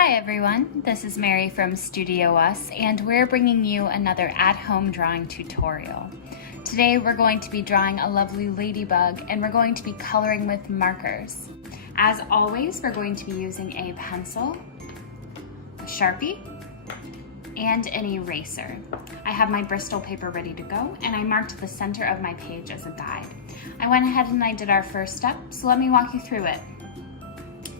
Hi everyone, this is Mary from StudioUs and we're bringing you another at-home drawing tutorial. Today we're going to be drawing a lovely ladybug and we're going to be coloring with markers. As always, we're going to be using a pencil, a Sharpie, and an eraser. I have my Bristol paper ready to go and I marked the center of my page as a guide. I went ahead and I did our first step, so let me walk you through it.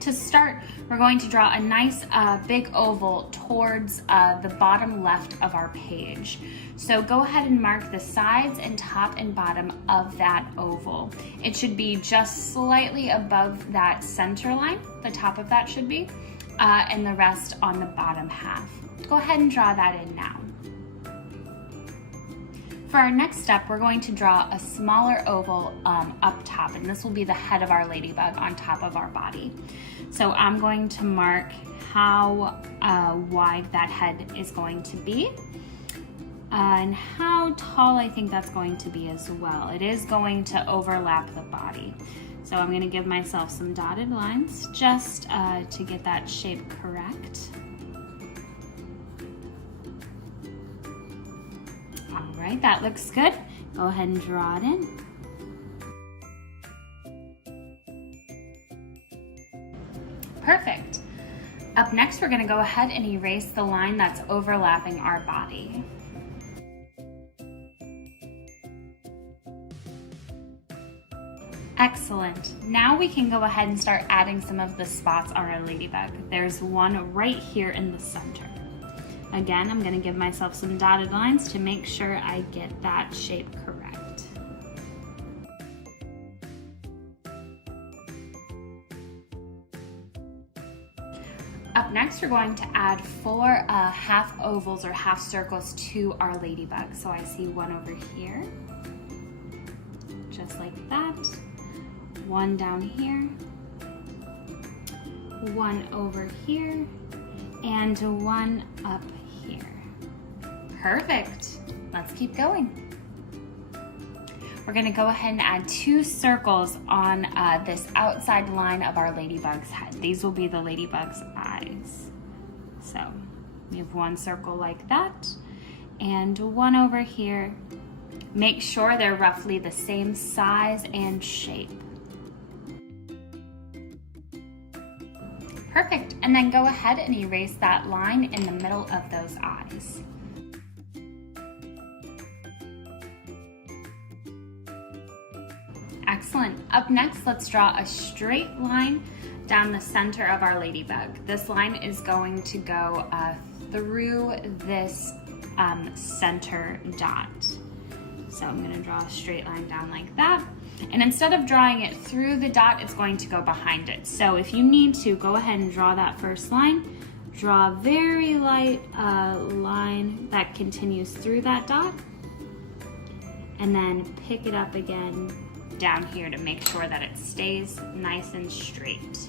To start, we're going to draw a nice big oval towards the bottom left of our page. So go ahead and mark the sides and top and bottom of that oval. It should be just slightly above that center line, the top of that should be, and the rest on the bottom half. Go ahead and draw that in now. For our next step, we're going to draw a smaller oval up top, and this will be the head of our ladybug on top of our body. So I'm going to mark how wide that head is going to be and how tall I think that's going to be as well. It is going to overlap the body. So I'm going to give myself some dotted lines just to get that shape correct. All right, that looks good. Go ahead and draw it in. Perfect. Up next, we're going to go ahead and erase the line that's overlapping our body. Excellent. Now we can go ahead and start adding some of the spots on our ladybug. There's one right here in the center. Again, I'm going to give myself some dotted lines to make sure I get that shape correct. Up next, we're going to add 4 half ovals or half circles to our ladybug. So I see one over here, just like that. One down here, one over here, and one up here. Perfect. Let's keep going. We're going to go ahead and add 2 circles on this outside line of our ladybug's head. These will be the ladybug's eyes. So we have 1 circle like that and one over here. Make sure they're roughly the same size and shape. Perfect, and then go ahead and erase that line in the middle of those eyes. Excellent. Up next, let's draw a straight line down the center of our ladybug. This line is going to go through this center dot. So I'm going to draw a straight line down like that. And instead of drawing it through the dot, it's going to go behind it. So if you need to, go ahead and draw that first line. Draw a very light line that continues through that dot. And then pick it up again down here to make sure that it stays nice and straight.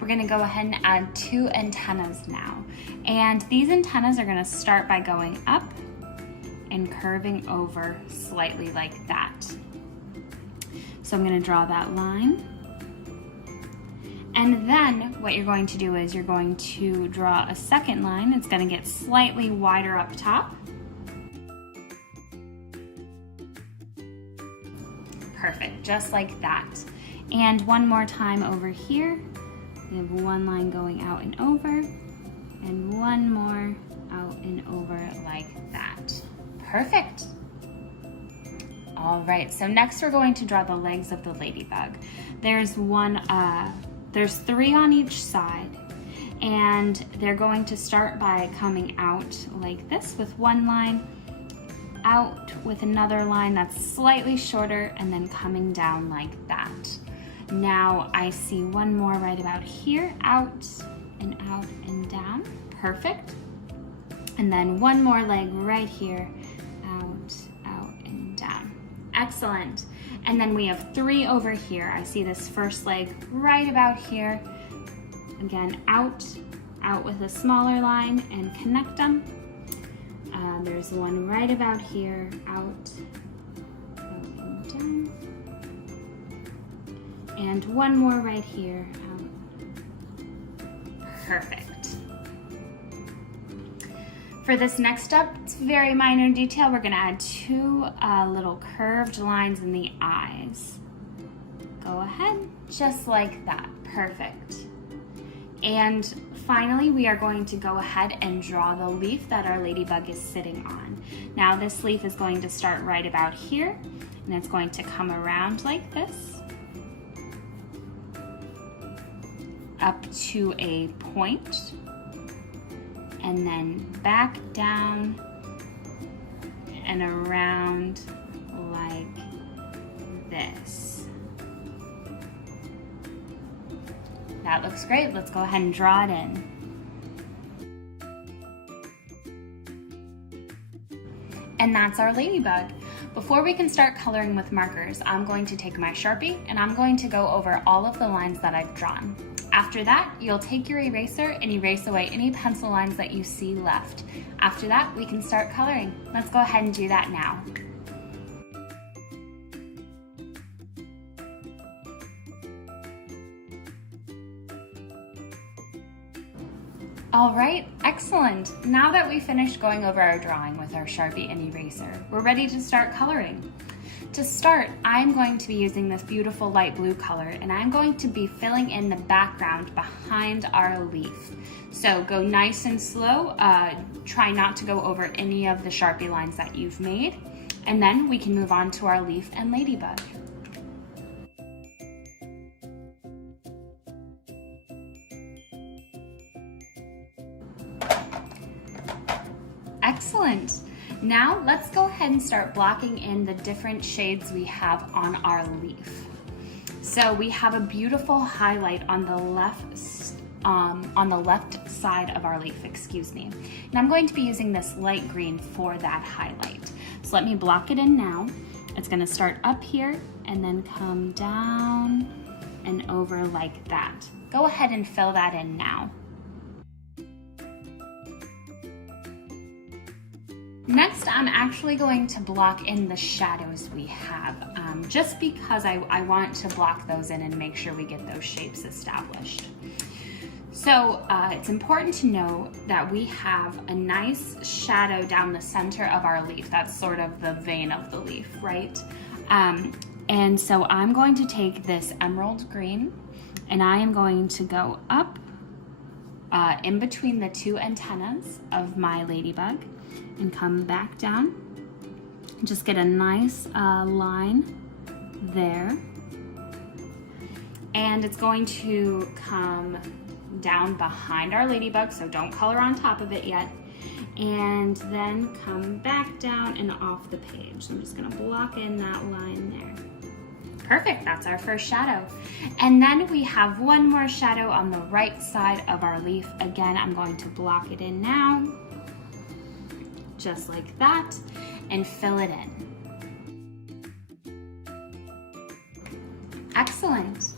We're going to go ahead and add 2 antennas now. And these antennas are going to start by going up and curving over slightly like that. So I'm going to draw that line. And then what you're going to do is you're going to draw a second line. It's going to get slightly wider up top. Perfect, just like that. And one more time over here. We have 1 line going out and over, and 1 more out and over like that. Perfect. All right, so next we're going to draw the legs of the ladybug. There's 3 on each side, and they're going to start by coming out like this with 1 line, out with another line that's slightly shorter, and then coming down like that. Now I see 1 more right about here, out and down. Perfect. And then 1 more leg right here, out and down. Excellent. And then we have 3 over here. I see this first leg right about here. Again, out with a smaller line and connect them. There's 1 right about here, out and down. And one more right here. Perfect. For this next step, it's a very minor detail. We're gonna add two little curved lines in the eyes. Go ahead, just like that, perfect. And finally, we are going to go ahead and draw the leaf that our ladybug is sitting on. Now this leaf is going to start right about here, and it's going to come around like this, up to a point, and then back down and around like this. That looks great. Let's go ahead and draw it in. And that's our ladybug. Before we can start coloring with markers, I'm going to take my Sharpie and I'm going to go over all of the lines that I've drawn. After that, you'll take your eraser and erase away any pencil lines that you see left. After that, we can start coloring. Let's go ahead and do that now. All right, excellent. Now that we finished going over our drawing with our Sharpie and eraser, we're ready to start coloring. To start, I'm going to be using this beautiful light blue color, and I'm going to be filling in the background behind our leaf. So go nice and slow, try not to go over any of the Sharpie lines that you've made, and then we can move on to our leaf and ladybug. Excellent. Now let's go ahead and start blocking in the different shades we have on our leaf. So we have a beautiful highlight on the left side of our leaf, excuse me. And I'm going to be using this light green for that highlight. So let me block it in now. It's going to start up here and then come down and over like that. Go ahead and fill that in now. Next, I'm actually going to block in the shadows we have, just because I want to block those in and make sure we get those shapes established. So it's important to know that we have a nice shadow down the center of our leaf. That's sort of the vein of the leaf, right? And so I'm going to take this emerald green and I am going to go up in between the two antennas of my ladybug and come back down. Just get a nice line there. And it's going to come down behind our ladybug, so don't color on top of it yet. And then come back down and off the page. So I'm just gonna block in that line there. Perfect, that's our first shadow. And then we have one more shadow on the right side of our leaf. Again, I'm going to block it in now, just like that, and fill it in. Excellent.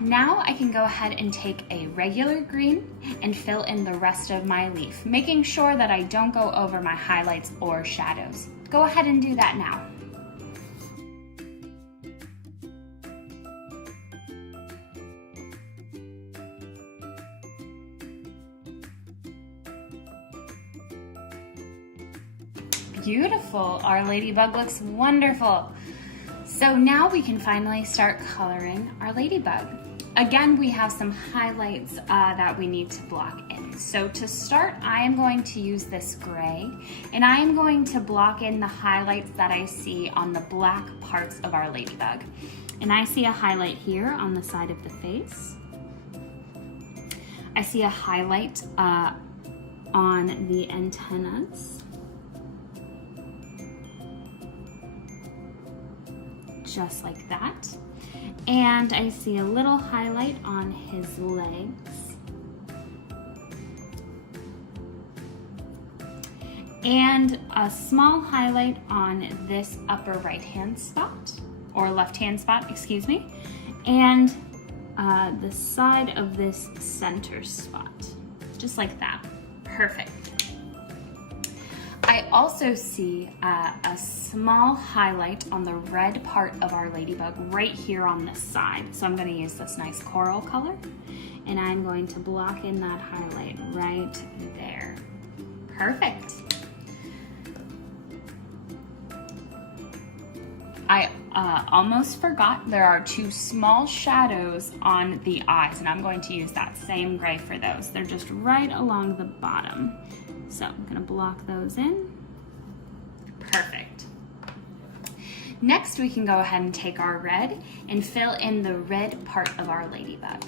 Now I can go ahead and take a regular green and fill in the rest of my leaf, making sure that I don't go over my highlights or shadows. Go ahead and do that now. Beautiful, our ladybug looks wonderful. So now we can finally start coloring our ladybug. Again, we have some highlights that we need to block in. So to start, I am going to use this gray, and I am going to block in the highlights that I see on the black parts of our ladybug. And I see a highlight here on the side of the face. I see a highlight on the antennas. Just like that. And I see a little highlight on his legs. And a small highlight on this upper right-hand spot, or left-hand spot, excuse me. And the side of this center spot, just like that. Perfect. I I also see a small highlight on the red part of our ladybug right here on this side. So I'm going to use this nice coral color, and I'm going to block in that highlight right there. Perfect. I almost forgot, there are two small shadows on the eyes, and I'm going to use that same gray for those. They're just right along the bottom. So I'm gonna block those in. Perfect. Next, we can go ahead and take our red and fill in the red part of our ladybug.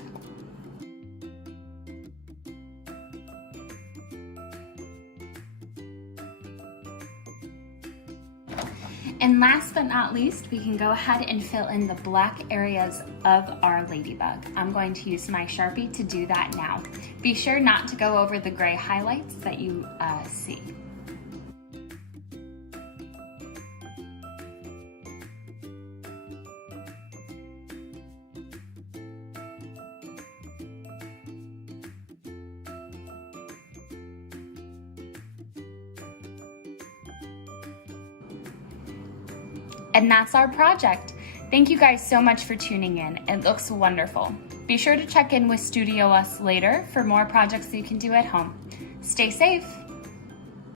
And last but not least, we can go ahead and fill in the black areas of our ladybug. I'm going to use my Sharpie to do that now. Be sure not to go over the gray highlights that you see. And that's our project. Thank you guys so much for tuning in. It looks wonderful. Be sure to check in with StudioUs later for more projects you can do at home. Stay safe.